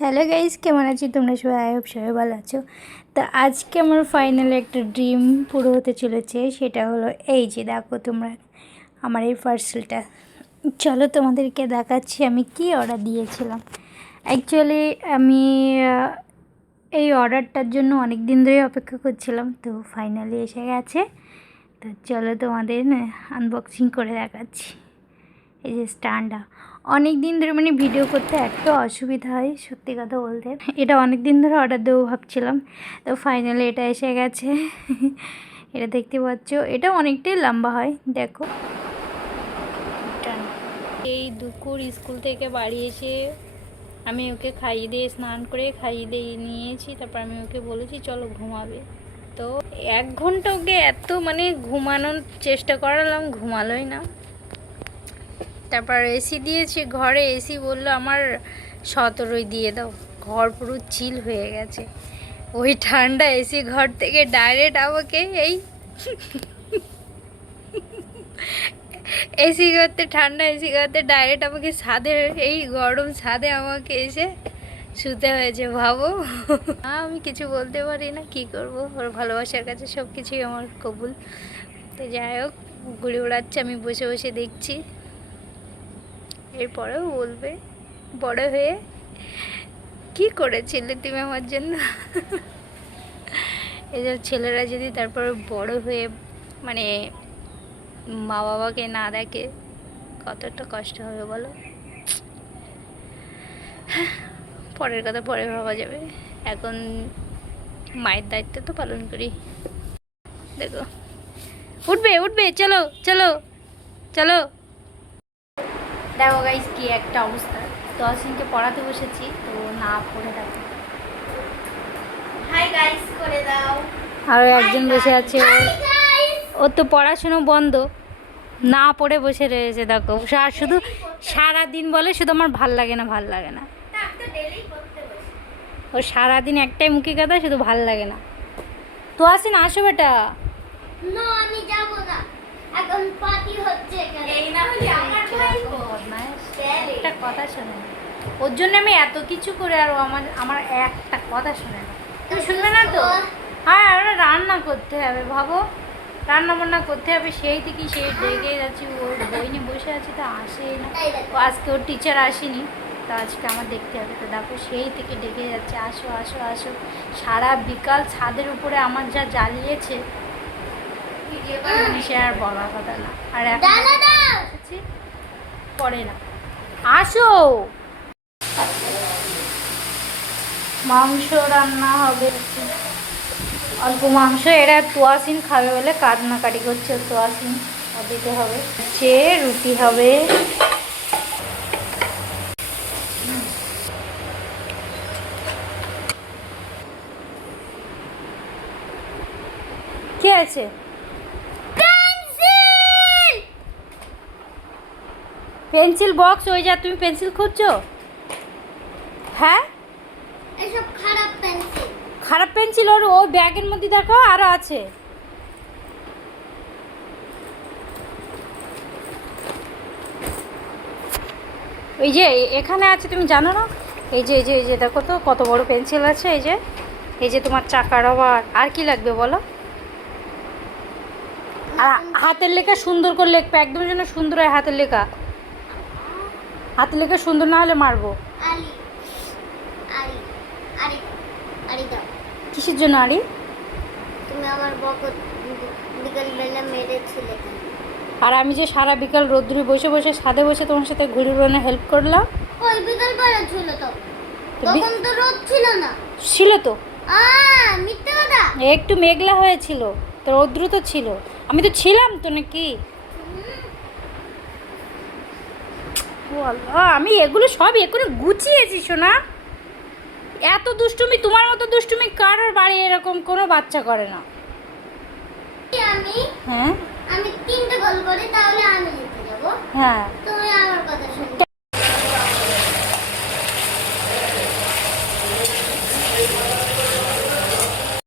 Hello guys কেমন আছি? তোমরা সবাই হোপ সবাই ভালো আছো। তো আজকে আমার ফাইনাল একটা ড্রিম পুরো হতে চলেছে, সেটা হলো এই যে দেখো তোমরা, আমার এই পার্সেলটা চলো তোমাদেরকে দেখাচ্ছি আমি কি অর্ডার দিয়েছিলাম। অ্যাকচুয়ালি আমি এই অর্ডারটার জন্য অনেক দিন ধরে অপেক্ষা করছিলাম, তো ফাইনালি এসে গেছে। তো চলো তোমাদের আনবক্সিং করে দেখাচ্ছি। এই যে স্ট্যান্ডটা অনেক দিন ধরে মানে ভিডিও করতে এত অসুবিধা হয়, সত্যি কথা বলতে। এটা অনেক দিন ধরে অর্ডার দেবো ভাবছিলাম। তো ফাইনালি এটা এসে গেছে। এটা দেখতে পাচ্ছ, এটা অনেকটাই লম্বা হয়, দেখো। এই দুপুর স্কুল থেকে বাড়ি এসে আমি ওকে খাইয়ে দিয়ে স্নান করে খাইয়ে দিয়ে নিয়েছি, তারপর আমি ওকে বলেছি, চলো ঘুমাবে। তো এক ঘণ্টা ওকে এত মানে ঘুমানোর চেষ্টা করালাম, ঘুমালোই না। তারপর এসি দিয়েছি ঘরে, এসি বলল, আমার সতেরোই দিয়ে দাও। ঘর পুরো চিল হয়ে গেছে। ওই ঠান্ডা এসি ঘর থেকে ডাইরেক্ট আমাকে এই এসি করতে ঠান্ডা এসি করতে ডাইরেক্ট আমাকে ছাদে, এই গরম ছাদে আমাকে এসে শুতে হয়েছে, ভাবো। আমি কিছু বলতে পারি না, কি করব? ওর ভালোবাসার কাছে সব কিছুই আমার কবুল। তো যাই হোক ঘুরে উড়াচ্ছে আমি বসে বসে দেখছি। এরপরেও বলবে, বড় হয়ে কি করেছিলে তুমি আমার জন্য? এই যে ছেলেরা যদি তারপর বড় হয়ে মানে মা বাবাকে না দেখে, কতটা কষ্ট হবে বলো? পরের কথা পরে ভাবা যাবে। এখন মায়ের দায়িত্ব তো পালন করি। দেখো। উঠবে উঠবে, চলো চলো চলো। দেখো গাইস কি একটা অবস্থা। তো অসীমকে পড়াতে বসেছি তো না পড়ে দেখো হাই গাইস করে দাও। আরও একজন বসে আছে। ও- তো পড়াশুনো বন্ধ। না পড়ে বসে রয়েছে দেখো। আর শুধু সারা দিন বলে শুধু আমার ভালো লাগে না ভালো লাগে না। ও সারাদিন একটাই মুখে কথা শুধু ভালো লাগে না। তো আসেন আসো বেটা। না আমি যাব না। এখন পার্টি হচ্ছে এখানে এই না হলে আমার কীরকম বদমাইশ। একটা কথা শোনে না। ওর জন্য আমি এত কিছু করে আর ও আমার আমার একটা কথা শোনে না। তুমি শুনবে না তো? হ্যাঁ ওরা রান্না করতে হবে ভাবো। রান্না বান্না করতে হবে সেই থেকে সেই ডেকে যাচ্ছি ওর বই নিয়ে বসে আছি তো আসেই না। ও আজকে ওর টিচার আসেনি তো আজকে আমার দেখতে হবে। তো দেখো সেই থেকে ডেকে যাচ্ছে আসো আসো আসো। সারা বিকাল ছাদের উপরে আমার যা জ্বালিয়েছে সে আর বলার কথা না। আর এখন পড়ে না। আসো। মাংস রান্না হবে অল্প মাংস, এরা তোয়াসিন খাবে বলে কান্নাকাটি করছে, তোয়াসিন দিতে হবে। হচ্ছে রুটি হবে। কে আছে? পেন্সিল বক্স ওই যা তুমি পেন্সিল খুঁজছো? হ্যাঁ? এসব খারাপ পেন্সিল। খারাপ পেন্সিল ওর ওই ব্যাগের মধ্যে দেখো আরও আছে। ওই যে এখানে আছে তুমি জানো না? এই যে এই যে এই যে দেখো তো কত বড় পেন্সিল আছে এই যে। এই যে তোমার চাকা রবার আর কি লাগবে বলো? আর হাতের লেখা সুন্দর করে লেখবে একদম যেন সুন্দর হয় হাতের লেখা। হাতের লেখা সুন্দর না হলে মারবো। কিসের জন্য আরি? তুমি আমার বকত মেরেছিলে আর আমি যে সারা বিকাল রোদ্দুরে বসে বসে সাদে বসে তোমার সাথে ঘুরে উড়ানো হেল্প করলাম। ওই বিকেল বেলা ছিল তো। তখন তো রোদ ছিল না। ছিল তো। মিথ্যে কথা। একটু মেঘলা হয়েছিল। তো রৌদ্র তো ছিল। আমি তো ছিলাম তো নাকি ও আল্লাহ, আমি এগুলো সব এগুলো গুছিয়েছি শোনা এত দুষ্টুমি তোমার মতো দুষ্টুমি কারোর বাড়ি এরকম কোনো বাচ্চা করে না। আমি হ্যাঁ? আমি তিনটে গোল করি তাহলে আমি জিতে যাব হ্যাঁ। শুনে